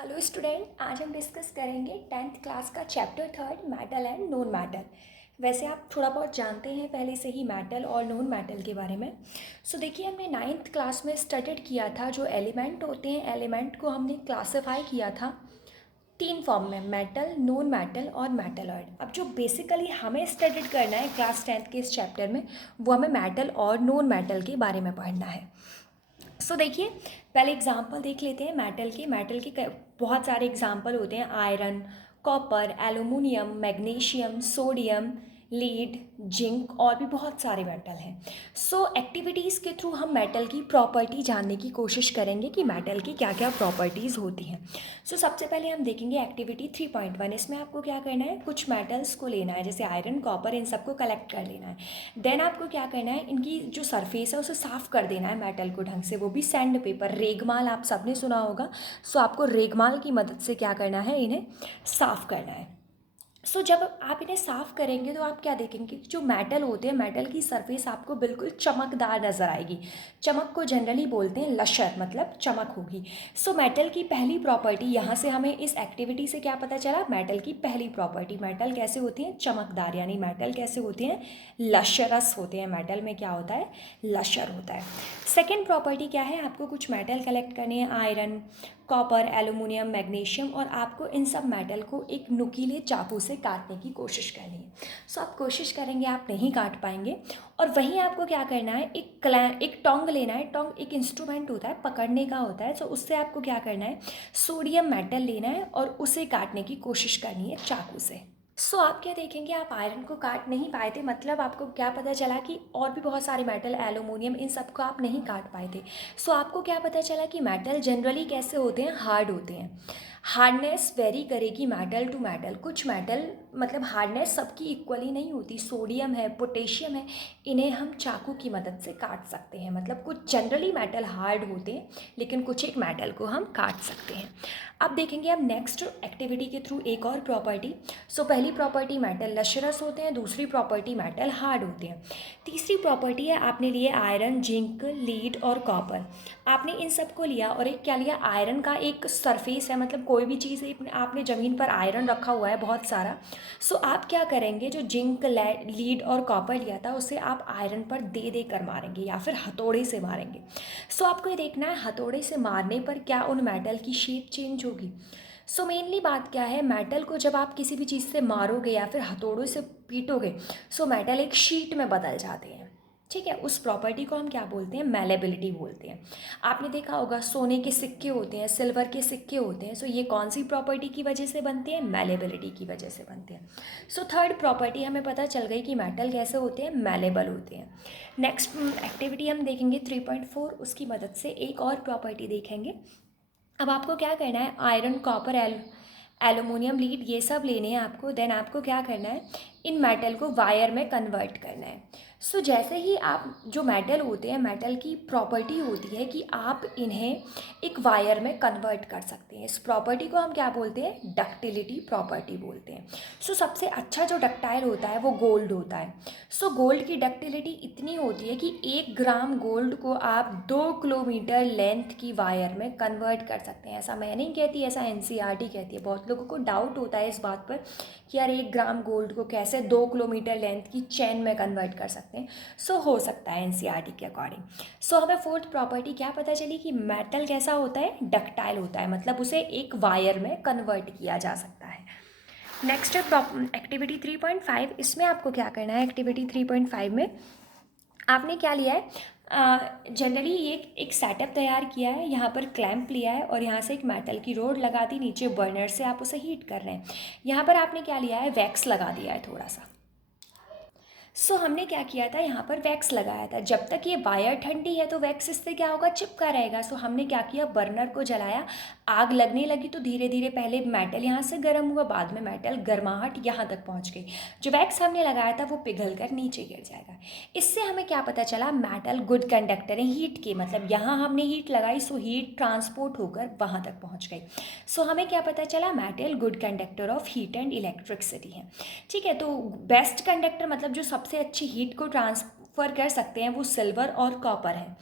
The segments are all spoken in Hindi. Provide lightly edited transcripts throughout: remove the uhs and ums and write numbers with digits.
हेलो स्टूडेंट, आज हम डिस्कस करेंगे टेंथ क्लास का chapter third metal and non metal. वैसे आप थोड़ा बहुत जानते हैं पहले से ही मेटल और नॉन मेटल के बारे में। देखिए, हमने नाइन्थ क्लास में स्टडीड किया था जो एलिमेंट होते हैं, एलिमेंट को हमने क्लासीफाई किया था तीन फॉर्म में, मेटल, नॉन मेटल और मेटलॉइड। अब जो बेसिकली हमें स्टडीड करना है क्लास टेंथ के इस चैप्टर में, वो हमें मेटल और नॉन मेटल के बारे में पढ़ना है। देखिए, पहले एग्जांपल देख लेते हैं मेटल के बहुत सारे एग्जांपल होते हैं, iron, copper, aluminium, magnesium, sodium, lead, zinc और भी बहुत सारे मेटल हैं। एक्टिविटीज़ के थ्रू हम मेटल की प्रॉपर्टी जानने की कोशिश करेंगे कि मेटल की क्या क्या प्रॉपर्टीज़ होती हैं। सबसे पहले हम देखेंगे एक्टिविटी 3.1। इसमें आपको क्या करना है, कुछ मेटल्स को लेना है, जैसे आयरन, कॉपर, इन सबको कलेक्ट कर लेना है। देन आपको क्या करना है, इनकी जो सरफेस है उसे साफ़ कर देना है मेटल को ढंग से, वो भी सैंड पेपर, रेगमाल आप सबने सुना होगा। आपको रेगमाल की मदद से क्या करना है, इन्हें साफ़ करना है। जब आप इन्हें साफ़ करेंगे तो आप क्या देखेंगे कि जो मेटल होते हैं, मेटल की सरफेस आपको बिल्कुल चमकदार नज़र आएगी। चमक को जनरली बोलते हैं लशर, मतलब चमक होगी। मेटल की पहली प्रॉपर्टी, यहाँ से हमें इस एक्टिविटी से क्या पता चला, मेटल की पहली प्रॉपर्टी, मेटल कैसे होती हैं, चमकदार, यानी मेटल कैसे होते हैं, लशरस होते हैं। मेटल में क्या होता है, लशर होता है। सेकेंड प्रॉपर्टी क्या है, आपको कुछ मेटल कलेक्ट करने हैं, आयरन, कॉपर, एल्युमिनियम, मैग्नीशियम, और आपको इन सब मेटल को एक नुकीले चाकू से काटने की कोशिश करनी है। आप कोशिश करेंगे, आप नहीं काट पाएंगे। और वहीं आपको क्या करना है, एक टोंग लेना है। टोंग एक इंस्ट्रूमेंट होता है, पकड़ने का होता है। उससे आपको क्या करना है, सोडियम मेटल लेना है और उसे काटने की कोशिश करनी है चाकू से। आप क्या देखेंगे, आप आयरन को काट नहीं पाए थे, मतलब आपको क्या पता चला कि और भी बहुत सारे मेटल, एल्युमिनियम, इन सब को आप नहीं काट पाए थे। आपको क्या पता चला कि मेटल जनरली कैसे होते हैं, हार्ड होते हैं। हार्डनेस वेरी करेगी मेटल टू मेटल। कुछ मेटल मतलब हार्डनेस सबकी इक्वली नहीं होती। सोडियम है, पोटेशियम है, इन्हें हम चाकू की मदद से काट सकते हैं। मतलब कुछ जनरली मेटल हार्ड होते हैं, लेकिन कुछ एक मेटल को हम काट सकते हैं। अब देखेंगे हम नेक्स्ट एक्टिविटी के थ्रू एक और प्रॉपर्टी। पहली प्रॉपर्टी, मेटल लशरस होते हैं। दूसरी प्रॉपर्टी, मेटल हार्ड होते हैं। तीसरी प्रॉपर्टी है, आपने लिए आयरन, जिंक, लीड और कॉपर। आपने इन सब को लिया और एक क्या लिया, आयरन का एक सरफेस है, मतलब कोई भी चीज़ आपने ज़मीन पर आयरन रखा हुआ है बहुत सारा। आप क्या करेंगे, जो जिंक, लीड और कॉपर लिया था उसे आप आयरन पर दे दे कर मारेंगे या फिर हथौड़े से मारेंगे। आपको ये देखना है हथौड़े से मारने पर क्या उन मेटल की शेप चेंज होगी। मेनली बात क्या है, मेटल को जब आप किसी भी चीज़ से मारोगे या फिर हथौड़ों से पीटोगे, मेटल एक शीट में बदल जाते हैं। ठीक है, उस प्रॉपर्टी को हम क्या बोलते हैं, मैलेबिलिटी बोलते हैं। आपने देखा होगा सोने के सिक्के होते हैं, सिल्वर के सिक्के होते हैं। ये कौन सी प्रॉपर्टी की वजह से बनते हैं, मैलेबिलिटी की वजह से बनते हैं। थर्ड प्रॉपर्टी हमें पता चल गई कि मेटल कैसे होते हैं, मैलेबल होते हैं। नेक्स्ट एक्टिविटी हम देखेंगे 3.4, उसकी मदद से एक और प्रॉपर्टी देखेंगे। अब आपको क्या करना है, आयरन, कॉपर, एल्युमिनियम, लीड, ये सब लेने हैं आपको। देन आपको क्या करना है, इन मेटल को वायर में कन्वर्ट करना है। जैसे ही आप, जो मेटल होते हैं, मेटल की प्रॉपर्टी होती है कि आप इन्हें एक वायर में कन्वर्ट कर सकते हैं। इस प्रॉपर्टी को हम क्या बोलते हैं, डक्टिलिटी प्रॉपर्टी बोलते हैं। सबसे अच्छा जो डक्टाइल होता है वो गोल्ड होता है। गोल्ड की डक्टिलिटी इतनी होती है कि 1 ग्राम गोल्ड को आप 2 किलोमीटर लेंथ की वायर में कन्वर्ट कर सकते हैं। ऐसा मैं नहीं कहती, ऐसा एनसीईआरटी कहती है। बहुत लोगों को डाउट होता है इस बात पर कि यार 1 ग्राम गोल्ड को कैसे 2 किलोमीटर लेंथ की चेन में कन्वर्ट कर सकते हैं। हो सकता है एनसीईआरटी के अकॉर्डिंग। हमें फोर्थ प्रॉपर्टी क्या पता चली कि मेटल कैसा होता है, डक्टाइल होता है, मतलब उसे एक वायर में कन्वर्ट किया जा सकता है। नेक्स्ट है एक्टिविटी 3.5। इसमें आपको क्या करना है, एक्टिविटी 3.5 में आपने क्या लिया है, जनरली ये एक सेटअप तैयार किया है। यहाँ पर क्लैंप लिया है और यहाँ से एक मेटल की रोड लगा दी, नीचे बर्नर से आप उसे हीट कर रहे हैं। यहाँ पर आपने क्या लिया है, वैक्स लगा दिया है थोड़ा सा। हमने क्या किया था, यहाँ पर वैक्स लगाया था। जब तक ये वायर ठंडी है तो वैक्स इससे क्या होगा, चिपका रहेगा। हमने क्या किया, बर्नर को जलाया, आग लगने लगी तो धीरे धीरे पहले मेटल यहाँ से गर्म हुआ, बाद में मेटल गर्माहट यहाँ तक पहुँच गई। जो वैक्स हमने लगाया था वो पिघल कर नीचे गिर जाएगा। इससे हमें क्या पता चला, मेटल गुड कंडक्टर है हीट के, मतलब यहाँ हमने हीट लगाई हीट ट्रांसपोर्ट होकर वहाँ तक पहुँच गई। हमें क्या पता चला, metal good conductor of heat and electricity है। ठीक है, तो बेस्ट कंडक्टर मतलब जो सबसे अच्छी हीट को ट्रांसफर ट्रांसफ़र कर सकते हैं वो सिल्वर और कॉपर है।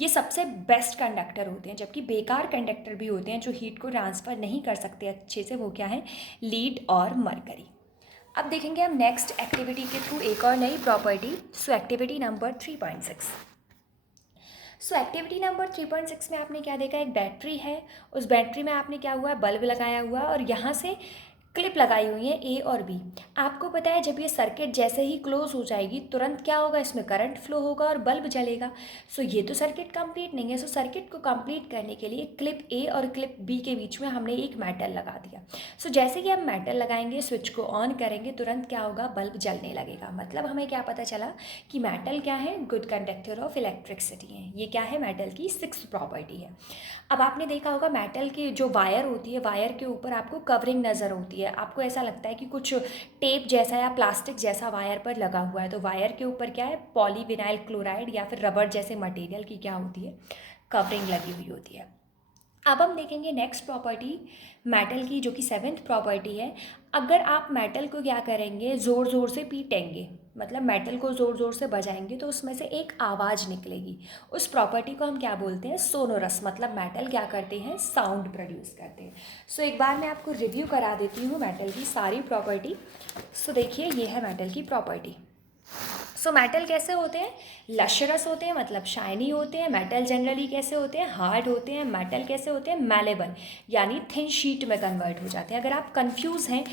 ये सबसे बेस्ट कंडक्टर होते हैं, जबकि बेकार कंडक्टर भी होते हैं जो हीट को ट्रांसफ़र नहीं कर सकते अच्छे से, वो क्या है, लीड और मरकरी। अब देखेंगे हम नेक्स्ट एक्टिविटी के थ्रू एक और नई प्रॉपर्टी। सो एक्टिविटी नंबर 3.6। सो एक्टिविटी नंबर 3.6 में आपने क्या देखा, एक बैटरी है, उस बैटरी में आपने क्या हुआ है, बल्ब लगाया हुआ है और यहाँ से क्लिप लगाई हुई है ए और बी। आपको पता है जब ये सर्किट जैसे ही क्लोज हो जाएगी तुरंत क्या होगा, इसमें करंट फ्लो होगा और बल्ब जलेगा। सो ये तो सर्किट कंप्लीट नहीं है। सो सर्किट को कंप्लीट करने के लिए क्लिप ए और क्लिप बी के बीच में हमने एक मेटल लगा दिया। सो जैसे कि हम मेटल लगाएंगे, स्विच को ऑन करेंगे, तुरंत क्या होगा, बल्ब जलने लगेगा। मतलब हमें क्या पता चला कि मेटल क्या है, गुड कंडक्टर ऑफ इलेक्ट्रिसिटी है। ये क्या है, मेटल की 6th प्रॉपर्टी है। अब आपने देखा होगा मेटल की जो वायर होती है, वायर के ऊपर आपको कवरिंग नज़र होती है। आपको ऐसा लगता है कि कुछ टेप जैसा या प्लास्टिक जैसा वायर पर लगा हुआ है, तो वायर के ऊपर क्या है, पॉलीविनाइल क्लोराइड या फिर रबर जैसे मटेरियल की क्या होती है, कवरिंग लगी हुई होती है। अब हम देखेंगे नेक्स्ट प्रॉपर्टी मेटल की, जो कि 7th प्रॉपर्टी है। अगर आप मेटल को क्या करेंगे, ज़ोर ज़ोर से पीटेंगे, मतलब मेटल को ज़ोर ज़ोर से बजाएंगे तो उसमें से एक आवाज़ निकलेगी। उस प्रॉपर्टी को हम क्या बोलते हैं, सोनोरस। मतलब मेटल क्या करते हैं, साउंड प्रोड्यूस करते हैं। सो एक बार मैं आपको रिव्यू करा देती हूँ मेटल की सारी प्रॉपर्टी। सो देखिए, ये है मेटल की प्रॉपर्टी। सो मेटल कैसे होते हैं, लशरस होते हैं, मतलब शाइनी होते हैं। मेटल जनरली कैसे होते हैं, हार्ड होते हैं। मेटल कैसे होते हैं, मैलेबल, यानी थिन शीट में कन्वर्ट हो जाते हैं। अगर आप कंफ्यूज हैं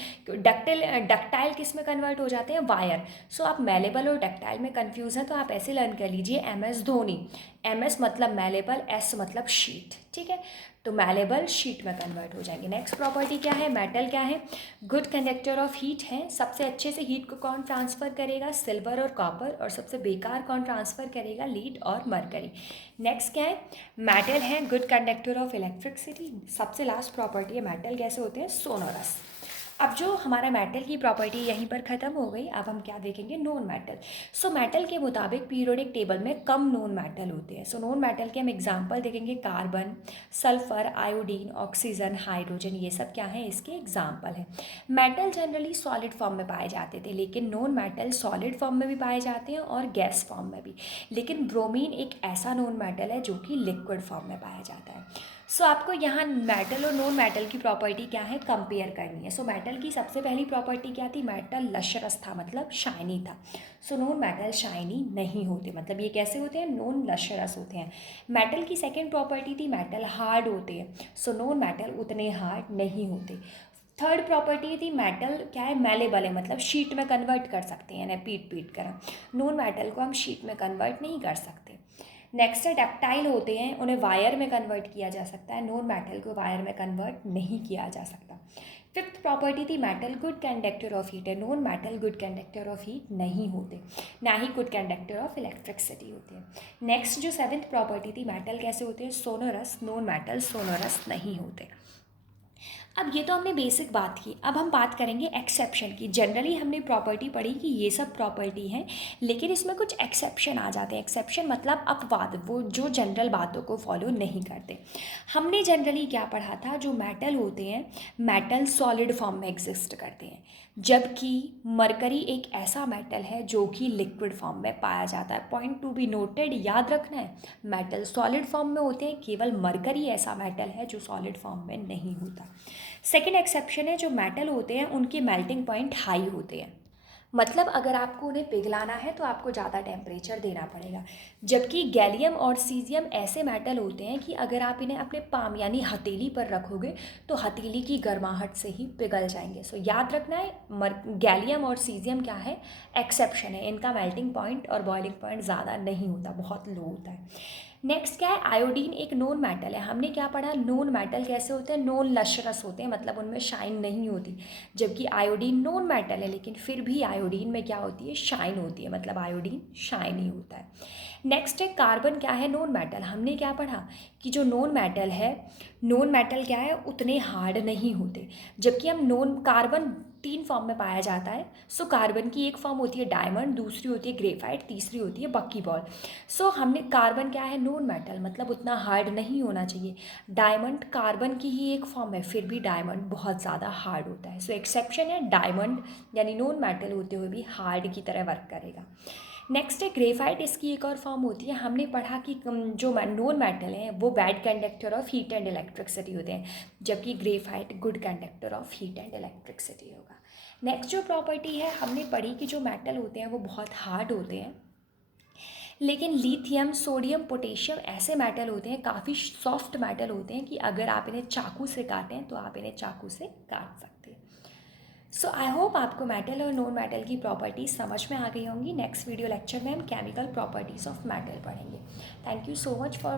डक्टाइल किस में कन्वर्ट हो जाते हैं, वायर। सो आप मैलेबल और डक्टाइल में कंफ्यूज हैं तो आप ऐसे लर्न कर लीजिए, MS धोनी। MS मतलब मैलेबल, S मतलब शीट, ठीक है। तो मैलेबल शीट में कन्वर्ट हो जाएंगे। नेक्स्ट प्रॉपर्टी क्या है, मेटल क्या है, गुड कंडक्टर ऑफ हीट है। सबसे अच्छे से हीट को कौन ट्रांसफ़र करेगा, सिल्वर और कॉपर, और सबसे बेकार कौन ट्रांसफ़र करेगा, लीड और मरकरी। नेक्स्ट क्या है, मेटल है, गुड कंडक्टर ऑफ इलेक्ट्रिसिटी। सबसे लास्ट प्रॉपर्टी है मेटल कैसे होते हैं, सोनोरस। अब जो हमारा मेटल की प्रॉपर्टी यहीं पर ख़त्म हो गई। अब हम क्या देखेंगे, नॉन मेटल। सो मेटल के मुताबिक पीरियोडिक टेबल में कम नॉन मेटल होते हैं। सो नॉन मेटल के हम एग्जांपल देखेंगे, carbon, sulphur, iodine, oxygen, hydrogen, ये सब क्या है, इसके एग्जांपल हैं। मेटल जनरली सॉलिड फॉर्म में पाए जाते थे, लेकिन नॉन मेटल सॉलिड फॉर्म में भी पाए जाते हैं और गैस फॉर्म में भी। लेकिन ब्रोमीन एक ऐसा नॉन मेटल है जो कि लिक्विड फॉर्म में पाया जाता है। सो आपको यहाँ मेटल और नॉन मेटल की प्रॉपर्टी क्या है, कंपेयर करनी है। सो मेटल की सबसे पहली प्रॉपर्टी क्या थी, मेटल लशरस था, मतलब शाइनी था। सो नॉन मेटल शाइनी नहीं होते, मतलब ये कैसे होते हैं, नॉन लशरस होते हैं। मेटल की सेकंड प्रॉपर्टी थी, मेटल हार्ड होते हैं। सो नॉन मेटल उतने हार्ड नहीं होते। थर्ड प्रॉपर्टी थी, मेटल क्या है, मैलेबल है, मतलब शीट में कन्वर्ट कर सकते हैं ना, पीट कर। नॉन मेटल को हम शीट में कन्वर्ट नहीं कर सकते। नेक्स्ट है, डक्टाइल होते हैं, उन्हें वायर में कन्वर्ट किया जा सकता है। नॉन मेटल को वायर में कन्वर्ट नहीं किया जा सकता। फिफ्थ प्रॉपर्टी थी, metal good conductor of heat है। Non metal good conductor of heat नहीं होते, ना ही गुड कंडक्टर ऑफ इलेक्ट्रिसिटी होते हैं। नेक्स्ट जो 7th प्रॉपर्टी थी, मेटल कैसे होते हैं, सोनोरस। नॉन मेटल सोनोरस नहीं होते। अब ये तो हमने बेसिक बात की, अब हम बात करेंगे एक्सेप्शन की। जनरली हमने प्रॉपर्टी पढ़ी कि ये सब प्रॉपर्टी हैं, लेकिन इसमें कुछ एक्सेप्शन आ जाते हैं। एक्सेप्शन मतलब अपवाद, वो जो जनरल बातों को फॉलो नहीं करते। हमने जनरली क्या पढ़ा था, जो मेटल होते हैं, मेटल सॉलिड फॉर्म में एग्जिस्ट करते हैं, जबकि मरकरी एक ऐसा मेटल है जो कि लिक्विड फॉर्म में पाया जाता है। पॉइंट टू बी नोटेड, याद रखना है, मेटल सॉलिड फॉर्म में होते हैं, केवल मरकरी ऐसा मेटल है जो सॉलिड फॉर्म में नहीं होता। सेकेंड एक्सेप्शन है, जो मेटल होते हैं उनके मेल्टिंग पॉइंट हाई होते हैं, मतलब अगर आपको उन्हें पिघलाना है तो आपको ज़्यादा टेम्परेचर देना पड़ेगा। जबकि गैलियम और सीजियम ऐसे मेटल होते हैं कि अगर आप इन्हें अपने पाम यानी हथेली पर रखोगे तो हथेली की गर्माहट से ही पिघल जाएंगे। सो याद रखना है, गैलियम और सीजियम क्या है, एक्सेप्शन है, इनका मेल्टिंग पॉइंट और बॉइलिंग पॉइंट ज़्यादा नहीं होता, बहुत लो होता है। नेक्स्ट क्या है, आयोडीन एक नॉन मेटल है। हमने क्या पढ़ा, नॉन मेटल कैसे होते हैं, नॉन लशरस होते हैं, मतलब उनमें शाइन नहीं होती। जबकि आयोडीन नॉन मेटल है, लेकिन फिर भी आयोडीन में क्या होती है, शाइन होती है, मतलब आयोडीन शाइन ही होता है। नेक्स्ट है, कार्बन क्या है, नॉन मेटल। हमने क्या पढ़ा कि जो नॉन मेटल है, नॉन मेटल क्या है, उतने हार्ड नहीं होते। जबकि हम नॉन कार्बन 3 फॉर्म में पाया जाता है। सो कार्बन की एक फॉर्म होती है डायमंड, दूसरी होती है ग्रेफाइट, तीसरी होती है बकीबॉल। सो हमने कार्बन क्या है, नॉन मेटल, मतलब उतना हार्ड नहीं होना चाहिए। डायमंड कार्बन की ही एक फॉर्म है, फिर भी डायमंड बहुत ज़्यादा हार्ड होता है। सो एक्सेप्शन है, डायमंड यानी नॉन मेटल होते हुए भी हार्ड की तरह वर्क करेगा। नेक्स्ट है ग्रेफाइट। इसकी एक और फॉर्म होती है, हमने पढ़ा कि जो नॉन मेटल हैं वो bad conductor of heat and electricity होते हैं, जबकि graphite good conductor of heat and electricity होगा। नेक्स्ट जो प्रॉपर्टी है हमने पढ़ी कि जो मेटल होते हैं वो बहुत हार्ड होते हैं, लेकिन लिथियम, सोडियम, पोटेशियम ऐसे मेटल होते हैं, काफ़ी सॉफ्ट मेटल होते हैं कि अगर आप इन्हें चाकू से काटें तो आप इन्हें चाकू से काट सकते हैं। सो आई होप आपको मेटल और नॉन मेटल की प्रॉपर्टीज़ समझ में आ गई होंगी। नेक्स्ट वीडियो लेक्चर में हम केमिकल प्रॉपर्टीज़ ऑफ मेटल पढ़ेंगे। Thank you so much for